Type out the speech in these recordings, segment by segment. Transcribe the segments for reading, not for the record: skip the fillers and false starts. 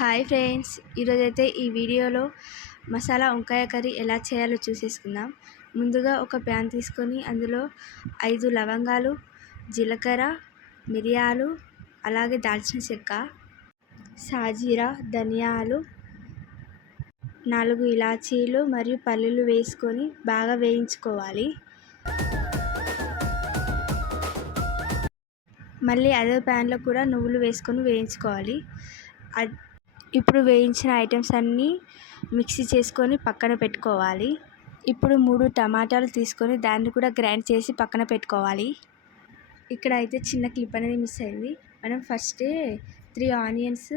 Hi friends, ఈరోజైతే ఈ వీడియోలో మసాలా వంకాయ కర్రీ ఎలా చేయాలో చూసేసుకుందాం. ముందుగా ఒక ప్యాన్ తీసుకొని అందులో 5 లవంగాలు, జీలకర్ర, మిరియాలు, అలాగే దాల్చిన చెక్క, సాజీరా, ధనియాలు, 4 ఇలాచీలు మరియు పల్లీలు వేసుకొని బాగా వేయించుకోవాలి. మళ్ళీ అదే ప్యాన్లో కూడా నువ్వులు వేసుకొని వేయించుకోవాలి. ఇప్పుడు వేయించిన ఐటమ్స్ అన్నీ మిక్సీ చేసుకొని పక్కన పెట్టుకోవాలి. ఇప్పుడు 3 టమాటాలు తీసుకొని దాన్ని కూడా గ్రైండ్ చేసి పక్కన పెట్టుకోవాలి. ఇక్కడ అయితే చిన్న క్లిప్ అనేది మిస్ అయింది. మనం ఫస్టే 3 ఆనియన్స్,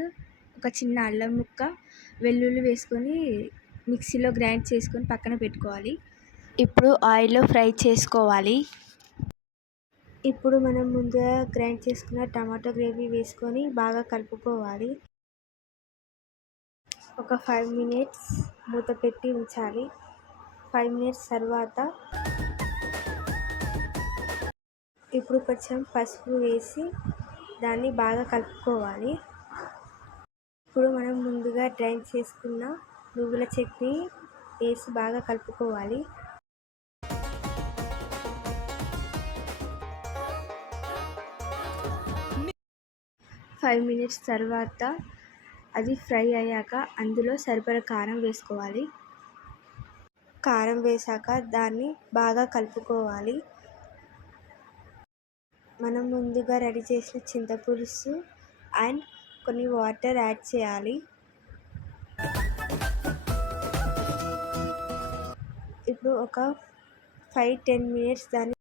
ఒక చిన్న అల్లం ముక్క, వెల్లుల్లి వేసుకొని మిక్సీలో గ్రైండ్ చేసుకొని పక్కన పెట్టుకోవాలి. ఇప్పుడు ఆయిల్లో ఫ్రై చేసుకోవాలి. ఇప్పుడు మనం ముందుగా గ్రైండ్ చేసుకున్న టమాటో గ్రేవీ వేసుకొని బాగా కలుపుకోవాలి. ఒక 5 మినిట్స్ మూత పెట్టి ఉంచాలి. 5 మినిట్స్ తర్వాత ఇప్పుడు కొంచెం పసుపు వేసి దాన్ని బాగా కలుపుకోవాలి. ఇప్పుడు మనం ముందుగా గ్రైండ్ చేసుకున్న నువ్వుల చట్నీ వేసి బాగా కలుపుకోవాలి. ఫైవ్ మినిట్స్ తర్వాత అది ఫ్రై అయ్యాక అందులో సరిపడా కారం వేసుకోవాలి. కారం వేసాక దాన్ని బాగా కలుపుకోవాలి. మనం ముందుగా రెడీ చేసిన చింతపులుసు అండ్ కొన్ని వాటర్ యాడ్ చేయాలి. ఇప్పుడు ఒక 5-10 మినిట్స్ దాన్ని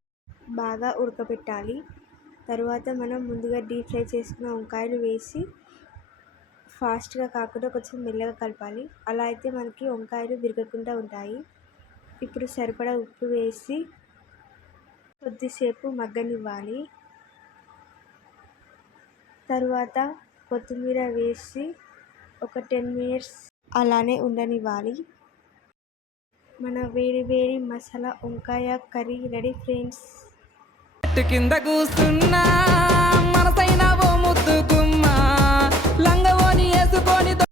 బాగా ఉడకబెట్టాలి. తర్వాత మనం ముందుగా డీప్ ఫ్రై చేసుకున్న వంకాయలు వేసి ఫాస్ట్గా కాకుండా కొంచెం మెల్లగా కలపాలి. అలా అయితే మనకి వంకాయలు విరగకుండా ఉంటాయి. ఇప్పుడు సరిపడా ఉప్పు వేసి కొద్దిసేపు మగ్గనివ్వాలి. తర్వాత కొత్తిమీర వేసి ఒక 10 మినిట్స్ అలానే ఉండనివ్వాలి. మన వేడి వేడి మసాలా వంకాయ కర్రీ రెడీ ఫ్రెండ్స్. కింద కూస్తున్నా మనసైన ఓ ముద్దు గుమ్మ లంగవోని వేసుకొని